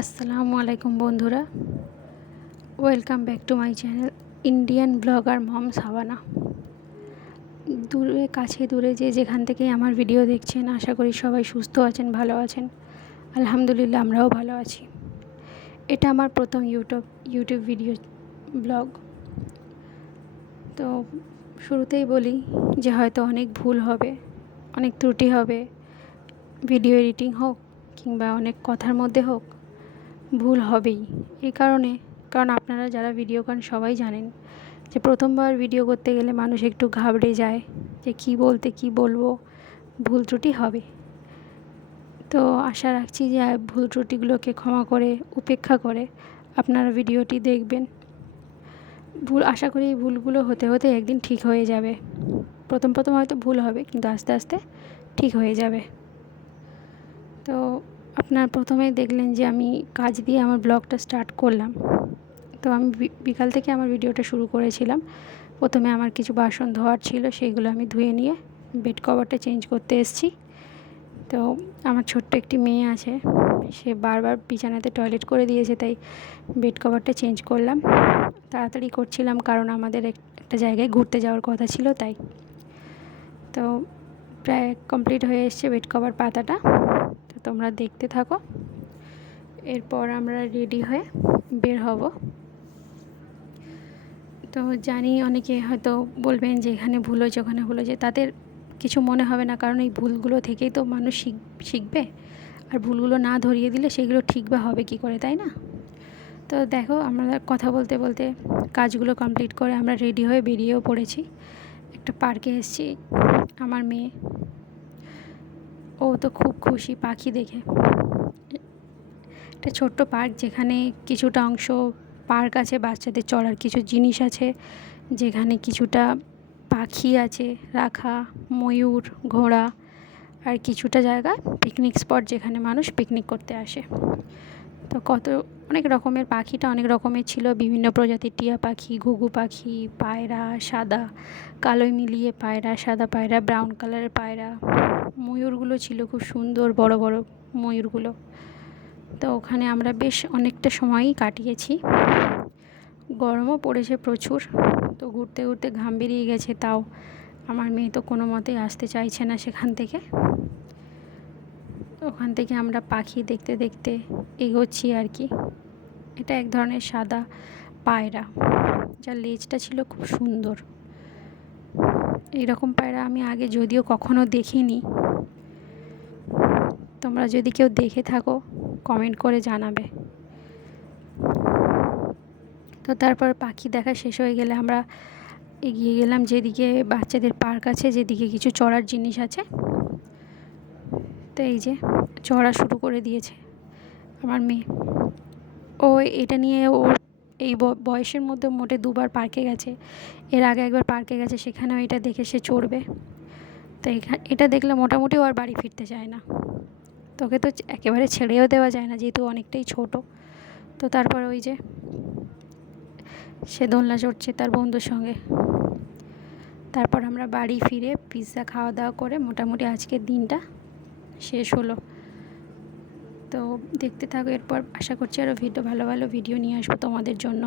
আসসালামু আলাইকুম বন্ধুরা, welcome back to my channel Indian blogger mom Shabana. দূরে কাছে দূরে যেখান থেকেই আমার ভিডিও দেখছেন, আশা করি সবাই সুস্থ আছেন, ভালো আছেন। আলহামদুলিল্লাহ, আমরাও ভালো আছি। এটা আমার প্রথম ইউটিউব ভিডিও ব্লগ। তো শুরুতেই বলি যে হয়তো অনেক ভুল হবে, অনেক ত্রুটি হবে, ভিডিও এডিটিং হোক কিংবা অনেক কথার মধ্যে হোক, ভুল হবেই। এই কারণ আপনারা যারা ভিডিও করেন সবাই জানেন যে প্রথমবার ভিডিও করতে গেলে মানুষ একটু ঘাবড়ে যায় যে কী বলবো, ভুল ত্রুটি হবে। তো আশা রাখছি যে ভুল ত্রুটিগুলোকে ক্ষমা করে, উপেক্ষা করে আপনারা ভিডিওটি দেখবেন। আশা করি এই ভুলগুলো হতে হতে একদিন ঠিক হয়ে যাবে। প্রথম হয়তো ভুল হবে, কিন্তু আস্তে আস্তে ঠিক হয়ে যাবে। তো আপনার প্রথমেই দেখলেন যে আমি কাজ দিয়ে আমার ব্লগটা স্টার্ট করলাম। তো আমি বিকাল থেকে আমার ভিডিওটা শুরু করেছিলাম। প্রথমে আমার কিছু বাসন ধোয়ার ছিল, সেইগুলো আমি ধুয়ে নিয়ে বেড কভারটা চেঞ্জ করতে এসেছি। তো আমার ছোট্ট একটি মেয়ে আছে, সে বারবার বিছানাতে টয়লেট করে দিয়েছে, তাই বেড কভারটা চেঞ্জ করলাম। তাড়াতাড়ি করছিলাম কারণ আমাদের একটা জায়গায় ঘুরতে যাওয়ার কথা ছিল, তাই। তো প্রায় কমপ্লিট হয়ে এসছে বেড কভার পাতাটা। তো তোমরা দেখতে থাকো। এরপর আমরা রেডি হয়ে বের হব। তো জানি অনেকে হয়তো বলবেন যে এখানে ভুল হয়েছে, ওখানে ভুল হয়েছে। তাদের কিছু মনে হবে না, কারণ এই ভুলগুলো থেকেই তো মানুষ শিখবে। আর ভুলগুলো না ধরিয়ে দিলে সেগুলো ঠিক বা হবে কী করে, তাই না? তো দেখো, আমরা কথা বলতে বলতে কাজগুলো কমপ্লিট করে আমরা রেডি হয়ে বেরিয়েও পড়েছি। একটা পার্কে এসেছি। আমার মেয়ে, ও তো খুব খুশি পাখি দেখে। একটা ছোট্ট পার্ক, যেখানে কিছুটা অংশ পার্ক আছে, বাচ্চাদের চড়ার কিছু জিনিস আছে, যেখানে কিছুটা পাখি আছে রাখা, ময়ূর, ঘোড়া, আর কিছুটা জায়গা পিকনিক স্পট, যেখানে মানুষ পিকনিক করতে আসে। তো অনেক রকমের পাখিটা অনেক রকমের ছিল, বিভিন্ন প্রজাতির টিয়া পাখি, ঘুঘু পাখি, পায়রা, সাদা কালোয় মিলিয়ে পায়রা, সাদা পায়রা, ব্রাউন কালারের পায়রা। ময়ূরগুলো ছিল খুব সুন্দর, বড় বড় ময়ূরগুলো। তো ওখানে আমরা বেশ অনেকটা সময়ই কাটিয়েছি। গরমও পড়েছে প্রচুর। তো ঘুরতে ঘুরতে ঘাম বেরিয়ে গেছে, তাও আমার মেয়ে তো কোনো মতেই আসতে চাইছে না সেখান থেকে। ওখান থেকে আমরা পাখি দেখতে দেখতে এগোচ্ছি আর কি। এটা এক ধরনের সাদা পায়রা, যার লেজটা ছিল খুব সুন্দর। এইরকম পায়রা আমি আগে যদিও কখনো দেখিনি। তোমরা যদি কেউ দেখে থাকো কমেন্ট করে জানাবে। তো তারপর পাখি দেখা শেষ হয়ে গেলে আমরা এগিয়ে গেলাম যেদিকে বাচ্চাদের পার্ক আছে, যেদিকে কিছু চড়ার জিনিস আছে। তো এই যে চড়া শুরু করে দিয়েছে আমার মেয়ে। ও এটা নিয়ে ওর এই বয়সের মধ্যে মোটে দুবার পার্কে গেছে। এর আগে একবার পার্কে গেছে, সেখানেও এটা দেখে সে চড়বে। তো এটা দেখলে মোটামুটি ও আর বাড়ি ফিরতে চায় না। তোকে তো একেবারে ছেড়েও দেওয়া যায় না, যেহেতু অনেকটাই ছোট। তো তারপর ওই যে সে দোলনা চড়ছে তার বন্ধুর সঙ্গে। তারপর আমরা বাড়ি ফিরে পিৎজা খাওয়া দাওয়া করে মোটামুটি আজকের দিনটা শেষ হলো। তো দেখতে থাকো, এরপর আশা করছি আরও ভালো ভালো ভিডিও নিয়ে আসবো তোমাদের জন্য।